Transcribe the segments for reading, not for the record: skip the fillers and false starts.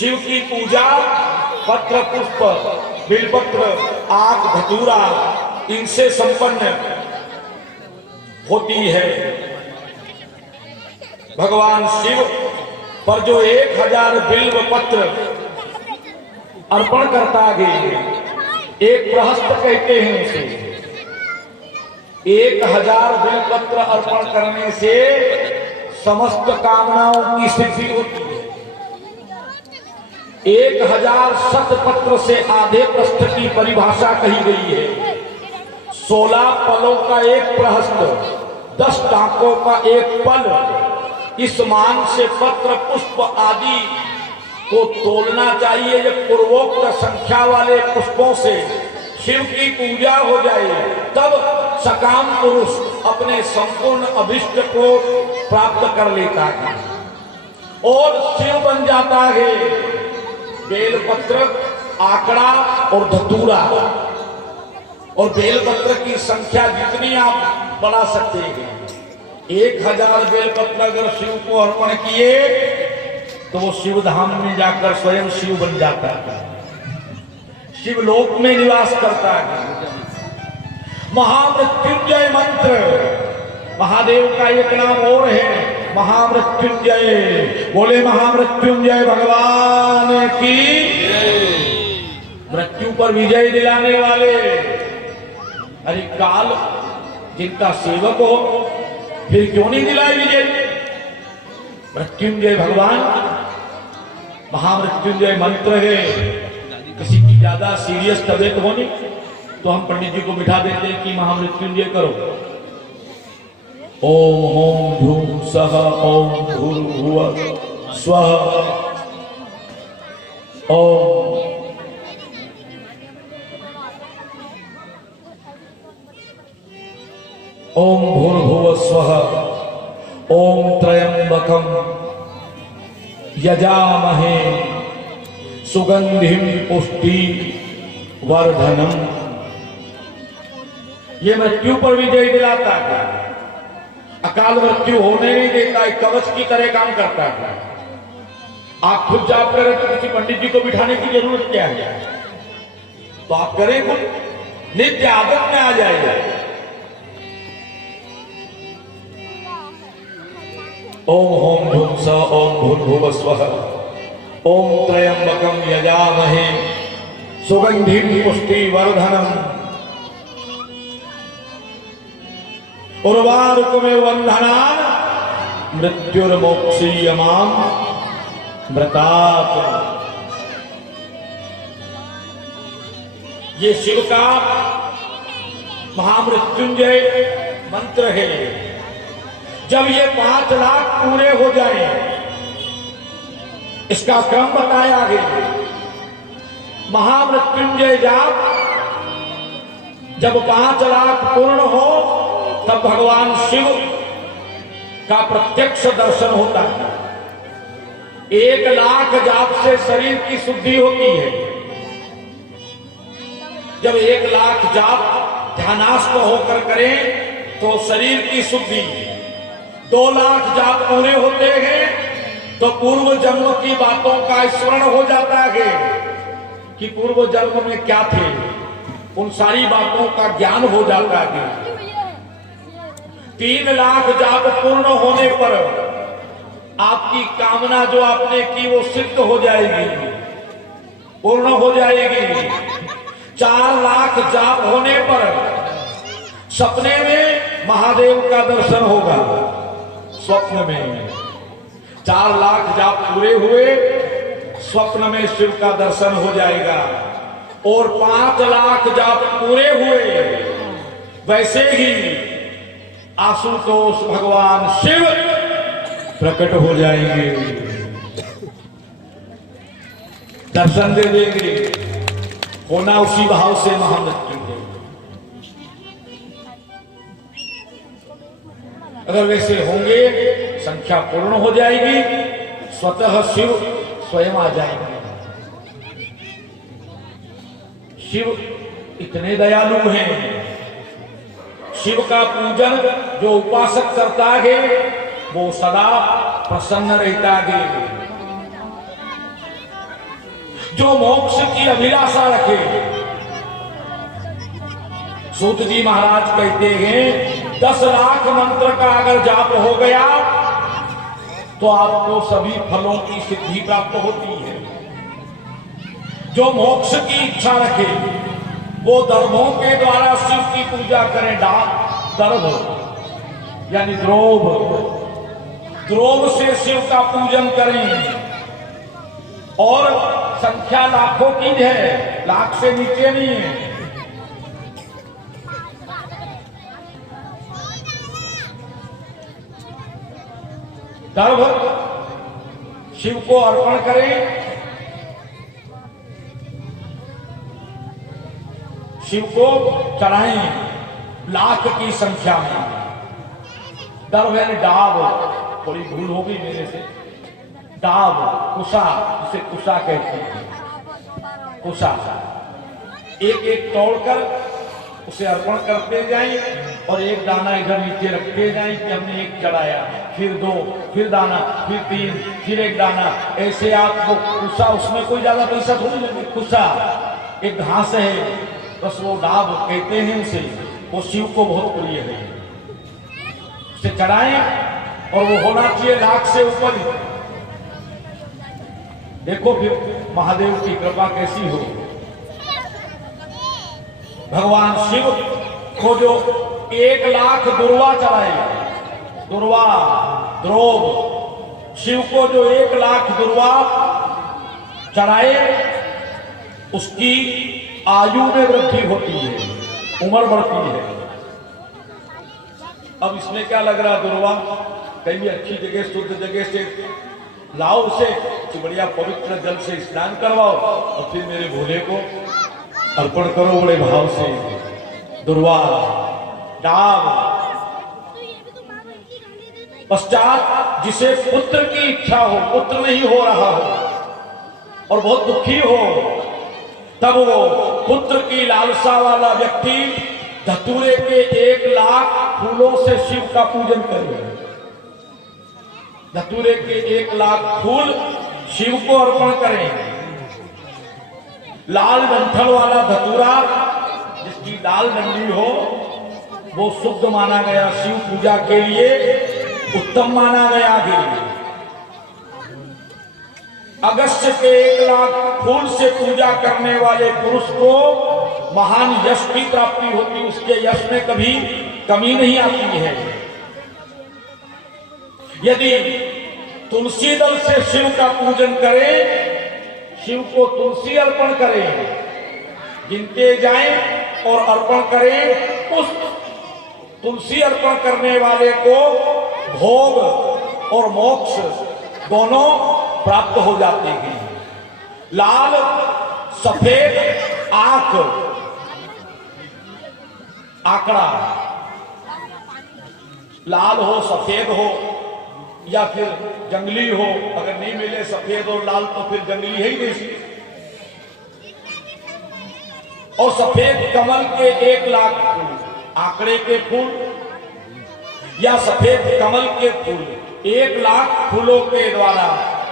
शिव की पूजा पत्र पुष्प बिलपत्र आग धतूरा इनसे संपन्न होती है। भगवान शिव पर जो 1000 बिल्व पत्र अर्पण करता है, एक प्रहस्त कहते हैं उसे। 1000 बिल्व पत्र अर्पण करने से समस्त कामनाओं की सिद्धि होती है। 1000 शतपत्र से आधे पृष्ठ की परिभाषा कही गई है। 16 पलों का एक प्रहस्त, 10 टाकों का एक पल, इस मान से पत्र पुष्प आदि को तोलना चाहिए। जब पूर्वोक्त संख्या वाले पुष्पों से शिव की पूजा हो जाए तब सकाम पुरुष अपने संपूर्ण अभिष्ट को प्राप्त कर लेता है और शिव बन जाता है। बेलपत्र, आकड़ा और धतूरा, और बेलपत्र की संख्या जितनी आप बढ़ा सकते हैं। 1000 बेलपत्र अगर शिव को अर्पण किए तो वो शिव धाम में जाकर स्वयं शिव बन जाता है, शिवलोक में निवास करता है। महामृत्युंजय मंत्र, महादेव का एक नाम और है महामृत्युंजय। बोले महामृत्युंजय भगवान की। मृत्यु पर विजय दिलाने वाले, अरे काल जिनका सेवक हो फिर क्यों नहीं दिलाए विजय। मृत्युंजय भगवान महामृत्युंजय मंत्र है। किसी की ज्यादा सीरियस तबीयत होनी तो हम पंडित जी को बिठा देते हैं कि महामृत्युंजय करो। ओम ओम धूम सह ओम भूर्भुवः स्वः ओम ओम भूर्भुवः स्वः ओम त्र्यंबकम यजामहे सुगंधिम पुष्टि वर्धनम। ये मृत्यु पर विजय दिलाता है, अकाल मृत्यु होने नहीं देता है, कवच की तरह काम करता है। आप खुद जाप करें तो किसी पंडित जी को बिठाने की जरूरत क्या है, तो आप करें खुद, नित्य आदत में आ जाएगा। ओम ओम धूम स ओम भूर्भुवः स्वः ओम त्र्यंबकम यजामहे सुगंधिम पुष्टि वर्धनम उर्वारुकमे वंधनान् मृत्युर्मोक्षीयमाम् मृतात्। ये शिव का महामृत्युंजय मंत्र है। जब ये 5 लाख पूरे हो जाए, इसका क्रम बताया गया। महामृत्युंजय जाप जब 5 लाख पूर्ण हो तब भगवान शिव का प्रत्यक्ष दर्शन होता है। 1 लाख जाप से शरीर की शुद्धि होती है। जब 1 लाख जाप ध्यानास्थ होकर करें तो शरीर की शुद्धि। 2 लाख जाप पूरे होते हैं तो पूर्व जन्म की बातों का स्मरण हो जाता है कि पूर्व जन्म में क्या थे, उन सारी बातों का ज्ञान हो जाता है। 3 लाख जाप पूर्ण होने पर आपकी कामना जो आपने की वो सिद्ध हो जाएगी, पूर्ण हो जाएगी। 4 लाख जाप होने पर सपने में महादेव का दर्शन होगा, स्वप्न में। 4 लाख जाप पूरे हुए, स्वप्न में शिव का दर्शन हो जाएगा। और 5 लाख जाप पूरे हुए, वैसे ही आशुतोष भगवान शिव प्रकट हो जाएंगे, दर्शन दे देंगे। होना उसी भाव से महामृत्यु। अगर वैसे होंगे संख्या पूर्ण हो जाएगी, स्वतः शिव स्वयं आ जाएंगे। शिव इतने दयालु हैं। शिव का पूजन जो उपासक करता है वो सदा प्रसन्न रहता है। जो मोक्ष की अभिलाषा रखे। सूत जी महाराज कहते हैं 10 लाख मंत्र का अगर जाप हो गया तो आपको सभी फलों की सिद्धि प्राप्त होती है। जो मोक्ष की इच्छा रखे वो दर्भों के द्वारा शिव की पूजा करें। दर्भ यानी द्रोभ, द्रोभ से शिव का पूजन करें। और संख्या लाखों की है, लाख से नीचे नहीं है। दर्भ शिव को अर्पण करें। शिव को चढ़ाएं लाख की संख्या में। दर्भ यानी डाब, थोड़ी भूल हो गई मेरे से। डाब, कुशा, जिसे कुशा कहते हैं, कुशा एक एक तोड़कर उसे अर्पण करते जाएं और एक दाना इधर नीचे रखते जाएं कि हमने एक चढ़ाया, फिर 2, फिर दाना, फिर 3, फिर एक दाना। ऐसे आपको कुशा, उसमें कोई ज्यादा पैसा थोड़ी लगे। कुशा एक घास है, बस वो डाब कहते हैं उसे। वो शिव को बहुत प्रिय है। उसे चढ़ाएं और वो होना चाहिए लाख से ऊपर। देखो फिर महादेव की कृपा कैसी हो। भगवान शिव को जो 1 लाख दुर्वा चढ़ाए, दुर्वा, द्रोभ, शिव को जो 1 लाख दुर्वा चढ़ाए उसकी आयु में वृद्धि होती है, उम्र बढ़ती है। अब इसमें क्या लग रहा, दुर्वा कहीं अच्छी जगह, शुद्ध जगह से लाओ, उसे बढ़िया पवित्र जल से स्नान करवाओ और फिर मेरे भोले को अर्पण करो बड़े भाव से। दुर्वा, डाब। पश्चात जिसे पुत्र की इच्छा हो, पुत्र नहीं हो रहा हो और बहुत दुखी हो, तब वो पुत्र की लालसा वाला व्यक्ति धतूरे के 1 लाख फूलों से शिव का पूजन करे। धतूरे के 1 लाख फूल शिव को अर्पण करें। लाल डंठल वाला धतूरा, जिसकी लाल डंडी हो, वो शुद्ध माना गया, शिव पूजा के लिए उत्तम माना गया। भी अगस्त्य के 1 लाख फूल से पूजा करने वाले पुरुष को महान यश की प्राप्ति होती, उसके यश में कभी कमी नहीं आती है। यदि तुलसी दल से शिव का पूजन करें, शिव को तुलसी अर्पण करें, गिनते जाएं और अर्पण करें, उस तुलसी अर्पण करने वाले को भोग और मोक्ष दोनों प्राप्त हो जाते हैं। लाल सफेद आंख, आंकड़ा, लाल हो सफेद हो या फिर जंगली हो, अगर नहीं मिले सफेद और लाल तो फिर जंगली है ही नहीं। और सफेद कमल के 1 लाख फूल, आंकड़े के फूल या सफेद कमल के फूल, 1 लाख फूलों के द्वारा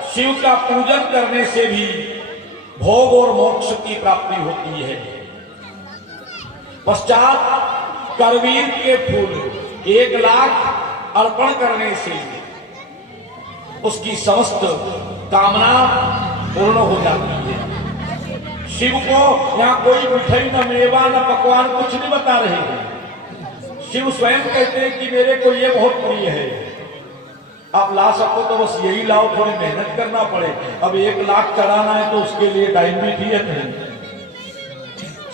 शिव का पूजन करने से भी भोग और मोक्ष की प्राप्ति होती है। पश्चात करवीर के फूल 1 लाख अर्पण करने से उसकी समस्त कामना पूर्ण हो जाती है। शिव को यहाँ कोई मिठाई न मेवा न पकवान कुछ नहीं बता रहे हैं। शिव स्वयं कहते हैं कि मेरे को ये बहुत प्रिय है। आप ला सको तो बस यही लाओ, थोड़ी मेहनत करना पड़े। अब 1 लाख चढ़ाना है तो उसके लिए टाइम भी दिए नहीं।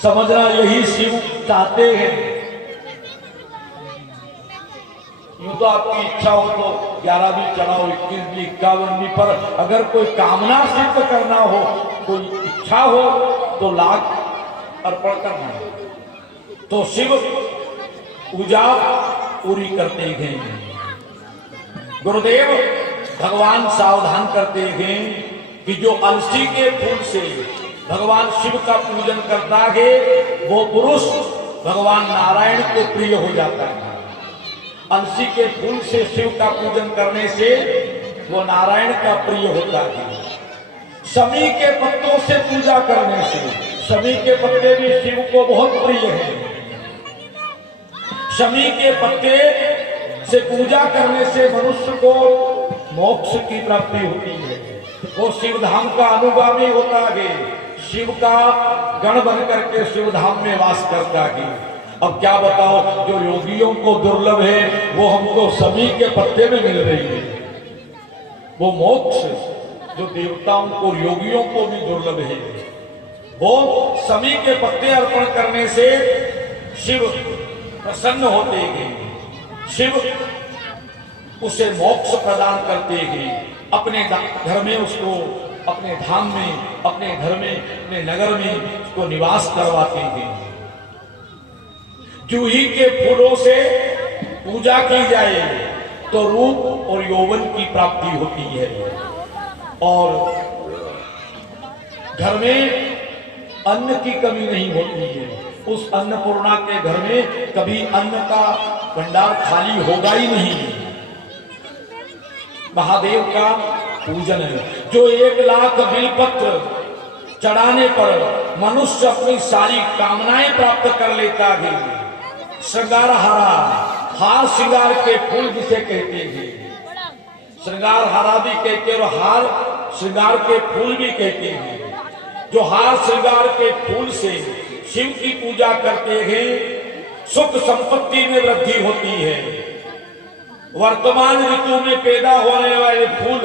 समझना यही शिव चाहते हैं। यूं तो आपकी इच्छा हो तो 11 भी चढ़ाओ, 21 भी, 51 भी, पर अगर कोई कामना सिद्ध करना हो, कोई इच्छा हो तो लाख अर्पण करना है। तो शिव पूजा पूरी करते हैं। गुरुदेव भगवान सावधान करते हैं कि जो अलसी के फूल से भगवान शिव का पूजन करता है वो पुरुष भगवान नारायण को प्रिय हो जाता है। अलसी के फूल से शिव का पूजन करने से वो नारायण का प्रिय होता है। शमी के पत्तों से पूजा करने से, शमी के पत्ते भी शिव को बहुत प्रिय हैं। शमी के पत्ते से पूजा करने से मनुष्य को मोक्ष की प्राप्ति होती है। वो शिव धाम का अनुगामी होता है, शिव का गण बन करके शिव धाम में वास करता है। अब क्या बताओ, जो योगियों को दुर्लभ है वो हमको शमी के पत्ते में मिल रही है। वो मोक्ष जो देवताओं को, योगियों को भी दुर्लभ है, वो शमी के पत्ते अर्पण करने से शिव प्रसन्न होते हैं, शिव उसे मोक्ष प्रदान करते हैं। अपने घर में उसको, अपने धाम में, अपने घर में, अपने नगर में उसको निवास करवाते हैं। जूही के फूलों से पूजा की जाए तो रूप और यौवन की प्राप्ति होती है, और घर में अन्न की कमी नहीं होती है। उस अन्नपूर्णा के घर में कभी अन्न का भंडार खाली होगा ही नहीं। महादेव का पूजन है। जो 1 लाख बिलपत्र चढ़ाने पर मनुष्य अपनी सारी कामनाएं प्राप्त कर लेता है। श्रृंगार हारा, हार श्रृंगार के फूल जिसे कहते हैं, श्रृंगार हारा भी कहते हैं और हार श्रृंगार के फूल भी कहते हैं। जो हार श्रृंगार के फूल से शिव की पूजा करते हैं, सुख संपत्ति में वृद्धि होती है। वर्तमान ऋतु में पैदा होने वाले फूल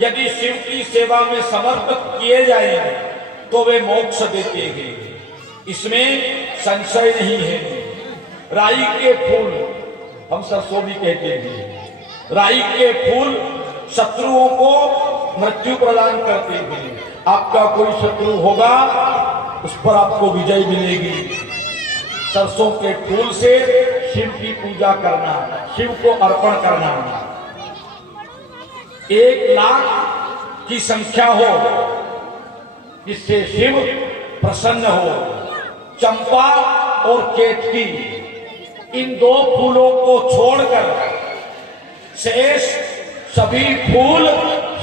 यदि शिव की सेवा में समर्पित किए जाएं तो वे मोक्ष देते हैं, इसमें संशय नहीं है। राई के फूल, हम सरसों भी कहते हैं, राई के फूल शत्रुओं को मृत्यु प्रदान करते हैं। आपका कोई शत्रु होगा, उस पर आपको विजय मिलेगी। सरसों के फूल से शिव की पूजा करना, शिव को अर्पण करना। 1 लाख की संख्या हो जिससे शिव प्रसन्न हो। चंपा और केतकी, इन 2 फूलों को छोड़कर शेष सभी फूल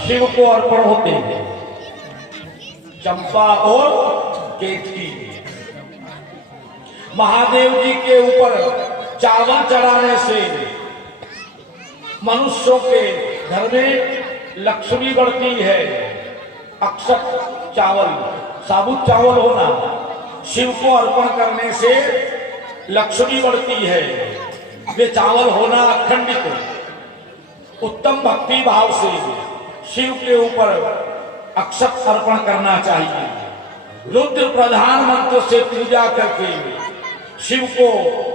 शिव को अर्पण होते हैं। चंपा और केतकी। महादेव जी के ऊपर चावल चढ़ाने से मनुष्यों के घर में लक्ष्मी बढ़ती है। अक्षत चावल, साबुत चावल होना, शिव को अर्पण करने से लक्ष्मी बढ़ती है। वे चावल होना अखंडित, उत्तम भक्ति भाव से शिव के ऊपर अक्षत अर्पण करना चाहिए। रुद्र प्रधान मंत्र से पूजा करके शिव को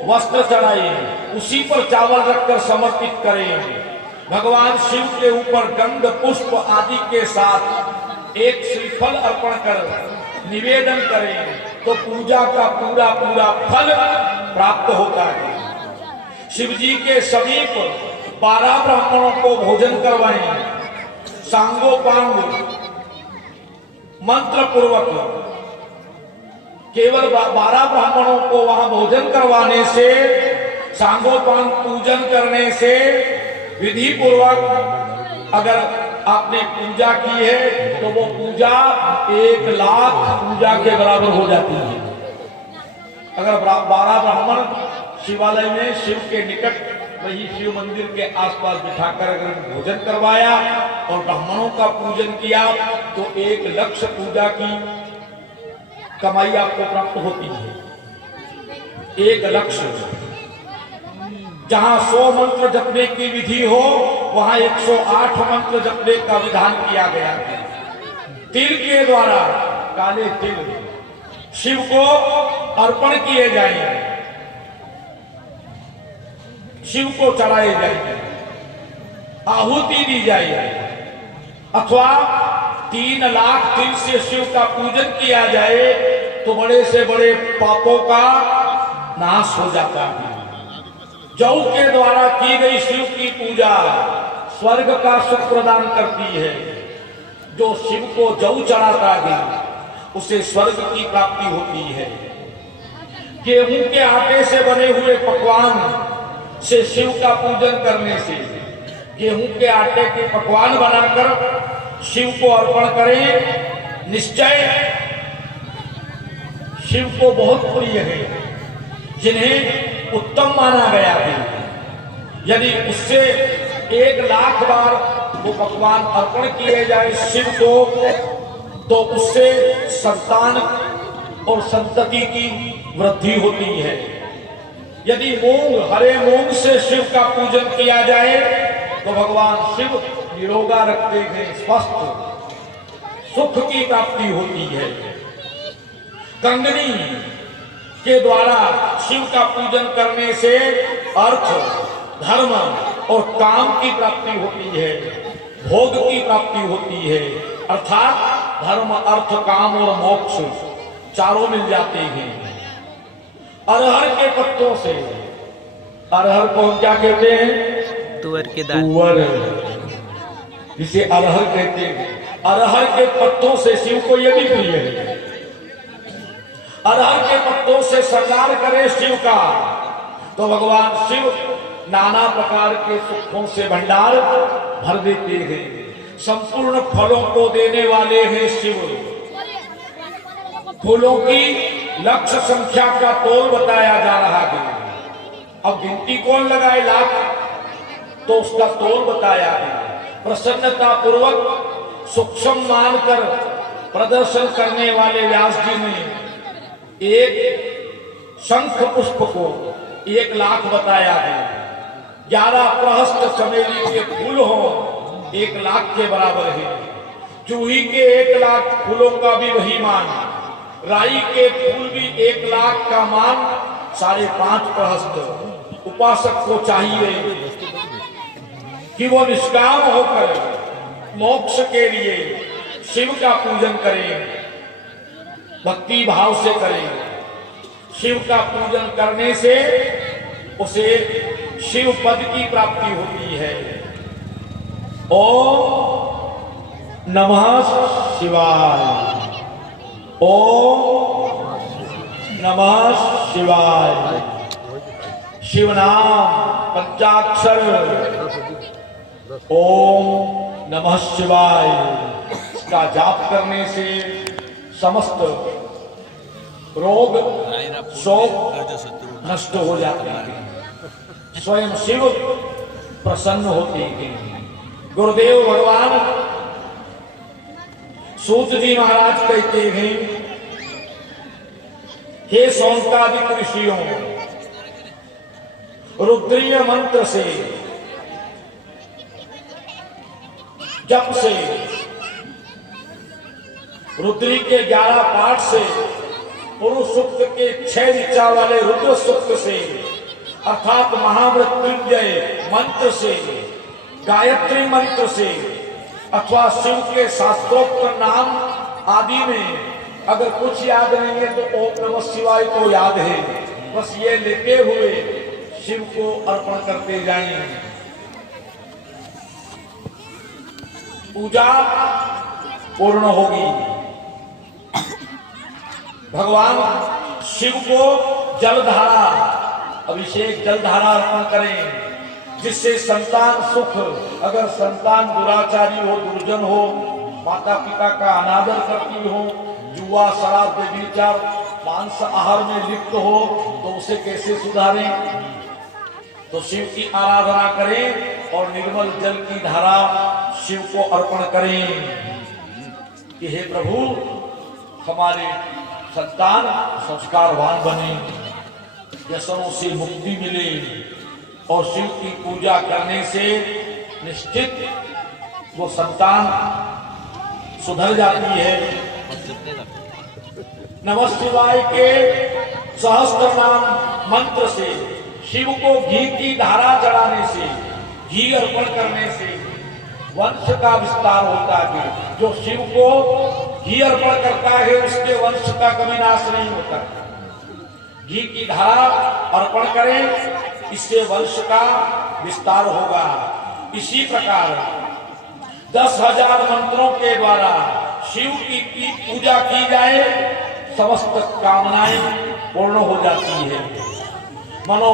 वस्त्र चढ़ाए, उसी पर चावल रखकर समर्पित करें। भगवान शिव के ऊपर गंध पुष्प आदि के साथ एक श्रीफल अर्पण कर निवेदन करें तो पूजा का पूरा पूरा फल प्राप्त होता है। शिव जी के समीप 12 ब्राह्मणों को भोजन करवाएं। सांगोपांग मंत्र पूर्वक केवल 12 ब्राह्मणों को वहां भोजन करवाने से, सांगोपांग पूजन करने से, विधि पूर्वक अगर आपने पूजा की है तो वो पूजा 1 लाख पूजा के बराबर हो जाती है। अगर 12 ब्राह्मण शिवालय में शिव के निकट, वही शिव मंदिर के आसपास बिठाकर अगर भोजन करवाया और ब्राह्मणों का पूजन किया तो 1 लक्ष पूजा की कमाई आपको प्राप्त होती है। 1 लक्ष। जहां 100 मंत्र जपने की विधि हो वहां 108 मंत्र जपने का विधान किया गया है। तिल के द्वारा, काले तिल शिव को अर्पण किए जाएंगे, शिव को चढ़ाए जाएंगे, आहुति दी जाएगी। अथवा 3 लाख तिल से शिव का पूजन किया जाए तो बड़े से बड़े पापों का नाश हो जाता है। जौ के द्वारा की गई शिव की पूजा स्वर्ग का सुख प्रदान करती है। जो शिव को जौ चढ़ाता है उसे स्वर्ग की प्राप्ति होती है। गेहूं के आटे से बने हुए पकवान से शिव का पूजन करने से, गेहूं के आटे के पकवान बनाकर शिव को अर्पण करें, निश्चय शिव को बहुत प्रिय है, जिन्हें उत्तम माना गया है। यदि उससे 1,00,000 बार वो भगवान अर्पण किए जाए शिव को, तो उससे संतान और संतति की वृद्धि होती है। यदि मूंग, हरे मूंग से शिव का पूजन किया जाए तो भगवान शिव निरोगा रखते हैं, स्वस्थ सुख की प्राप्ति होती है। कंगनी के द्वारा शिव का पूजन करने से अर्थ, धर्म और काम की प्राप्ति होती है, भोग की प्राप्ति होती है। अर्थात धर्म, अर्थ, काम और मोक्ष चारों मिल जाते हैं। अरहर के पत्तों से, अरहर को क्या कहते हैं? तुअर के दाल, तुअर, जिसे अरहर कहते हैं। अरहर के पत्तों से शिव को यह भी प्रिय है। अरहर के पत्तों से श्रृंगार करे शिव का, तो भगवान शिव नाना प्रकार के सुखों से भंडार भर देते हैं। संपूर्ण फलों को देने वाले हैं शिव। फूलों की लक्ष्य संख्या का तोल बताया जा रहा है। अब गिनती कौन लगाए लाख, तो उसका तोल बताया है। प्रसन्नता पूर्वक सूक्ष्म मानकर प्रदर्शन करने वाले व्यास जी ने एक शंख पुष्प को 1,00,000 बताया है। 11 प्रहस्त चमेली के फूल हो 1,00,000 के बराबर है। जूही के 1,00,000 फूलों का भी वही मान, राई के फूल भी 1,00,000 का मान, 5.5 प्रहस्त। उपासक को चाहिए कि वो निष्काम होकर मोक्ष के लिए शिव का पूजन करें, भक्ति भाव से करें। शिव का पूजन करने से उसे शिव पद की प्राप्ति होती है। ओम नमः शिवाय, ओम नमः शिवाय। शिव नाम पंचाक्षर ओम नमः शिवाय, इसका जाप करने से समस्त रोग शोक नष्ट हो जाते हैं। स्वयं शिव प्रसन्न होते हैं। गुरुदेव भगवान सूत जी महाराज कहते हैं, हे सौंकादिक ऋषियों, रुद्रीय मंत्र से, जप से, रुद्री के 11 पाठ से, पुरुष सूक्त के 6 ऋचा वाले रुद्र सूक्त से, अर्थात महामृत्युंजय मंत्र से, गायत्री मंत्र से, अथवा शिव के शास्त्रोक्त नाम आदि में अगर कुछ याद नहीं है तो ओम नमः शिवाय तो याद है। बस ये लेते हुए शिव को अर्पण करते जाएं। पूजा पूर्ण होगी। भगवान शिव को जलधारा, अभिषेक जलधारा अर्पण करें, जिससे संतान सुख, अगर संतान दुराचारी हो, दुर्जन हो, माता पिता का अनादर करती हो, जुआ शराब व्यभिचार मांस आहार में लिप्त हो, तो उसे कैसे सुधारें? तो शिव की आराधना करें और निर्मल जल की धारा शिव को अर्पण करें कि हे प्रभु, हमारे संतान संस्कारवान बने, व्यसनों से मुक्ति मिले, और शिव की पूजा करने से निश्चित वो संतान सुधर जाती है। नमः शिवाय के सहस्त्र नाम मंत्र से, शिव को घी की धारा चढ़ाने से, घी अर्पण करने से वंश का विस्तार होता है। जो शिव को घी अर्पण करता है उसके वंश का कभी नाश नहीं होता। घी की धारा अर्पण करें, इससे वंश का विस्तार होगा। इसी प्रकार 10,000 मंत्रों के द्वारा शिव की पूजा की जाए, समस्त कामनाएं पूर्ण हो जाती है। मनो